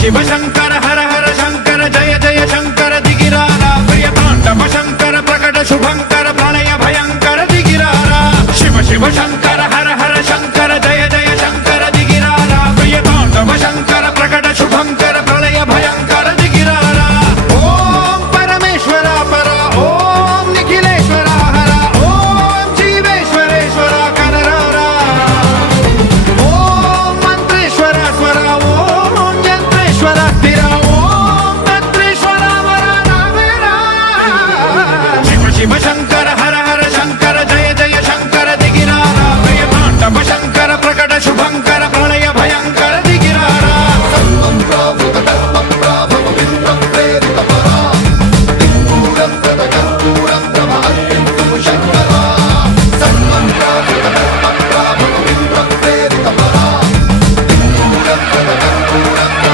ಶಿವ ಶಂಕರ ಹರ ಹರ ಶಂಕರ ಜಯ ಜಯ ಶಂಕರ ದಿಗಿರಾರ ಪ್ರಿಯ ತಾಂಡವ ಶಂಕರ ಪ್ರಕಟ ಶುಭಂಕರ ಪ್ರಣಯ ಭಯಂಕರ ದಿಗಿರಾರ ಶಿವ ಶಿವ ಶಂಕರ